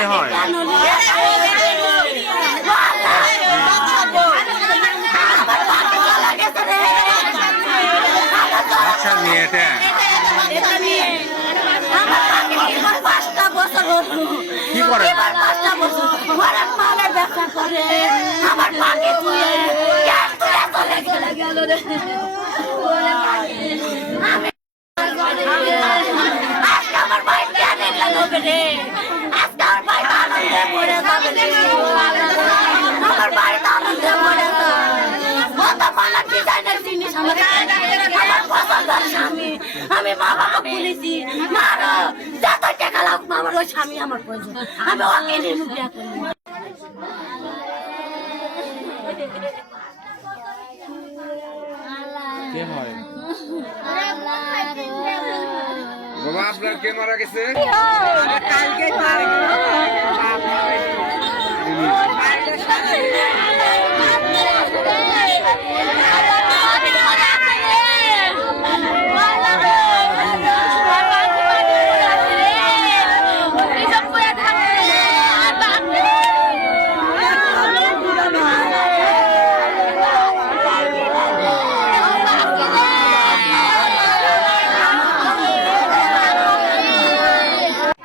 কে হয়? আচ্ছা নিয়ে এটা কি করে? আমি বাবাকে বলেছি মারো যত টাকা লাগবে আমার ওই স্বামী আমার প্রয়োজন আমি ওকে নিয়ে মুখে কে হয়? বাবা আপনার কে মারা গেছে?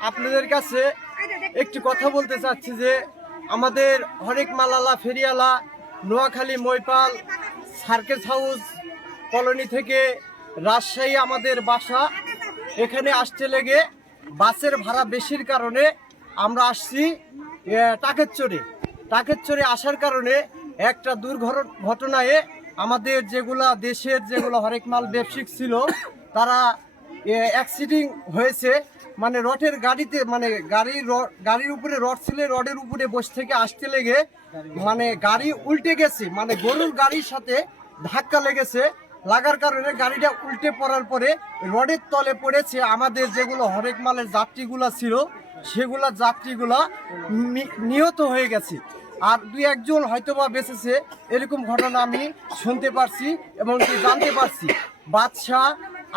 আপনাদের কাছে একটি কথা বলতে চাচ্ছি যে আমাদের হরেক মালালা ফেরিয়ালা নোয়াখালী মৈপাল সার্কেস হাউস কলোনি থেকে রাজশাহী আমাদের বাসা। এখানে আসতে লেগে বাসের ভাড়া বেশির কারণে আমরা আসছি টাকেরচরে আসার কারণে একটা দুর্ঘটনায় আমাদের যেগুলা দেশের যেগুলো হরেক মাল ব্যবসায়িক ছিল তারা অ্যাক্সিডেন্ট হয়েছে। মানে রডের গাড়িতে মানে গাড়ির উপরে রড ছিল, রডের উপরে বসে থেকে আসতে লেগে মানে গাড়ি উল্টে গেছে, মানে গরুর গাড়ির সাথে ধাক্কা লেগেছে। লাগার কারণে গাড়িটা উল্টে পড়ার পরে রডের তলে পড়েছে। আমাদের যেগুলো হরেক মালের যাত্রীগুলা ছিল সেগুলা যাত্রীগুলা নিহত হয়ে গেছে, আর দুই একজন হয়তোবা বেঁচেছে। এরকম ঘটনা আমি শুনতে পারছি এবং জানতে পারছি। বাদশাহ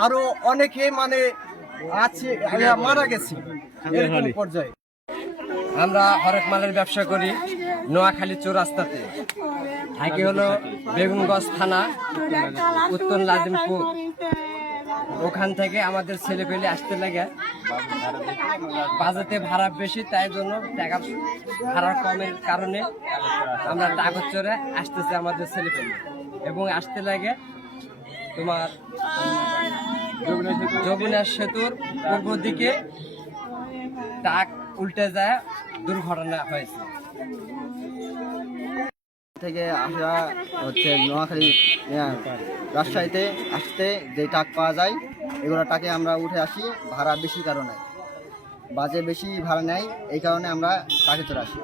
আরো অনেকে মানে আছে মারা গেছে এরকম পর্যায়ে। আমরা হরেক মালের ব্যবসা করি নোয়াখালী চৌরাস্তাতে, থাকি হলো বেগুনগঞ্জ থানা, উত্তর লাজিমপুর। ওখান থেকে আমাদের ছেলে পেলে আসতে লাগে, বাজেটে ভাড়া বেশি, তাই জন্য টাকা ভাড়া কমের কারণে আমরা টাকাচরে আসতেছে আমাদের ছেলে পেলে। এবং আসতে লাগে তোমার যমুনা সেতুর পূর্ব দিকে ট্রাক উল্টে যায়, দুর্ঘটনা হয়েছে। থেকে আসা হচ্ছে নোয়াখালী রাজশাহীতে আসতে যে ট্রাক পাওয়া যায় এগুলো ট্রাকে আমরা উঠে আসি ভাড়া বেশি কারণে, বাজে বেশি ভাড়া নেয়, এই কারণে আমরা ট্রাকে চলে আসি।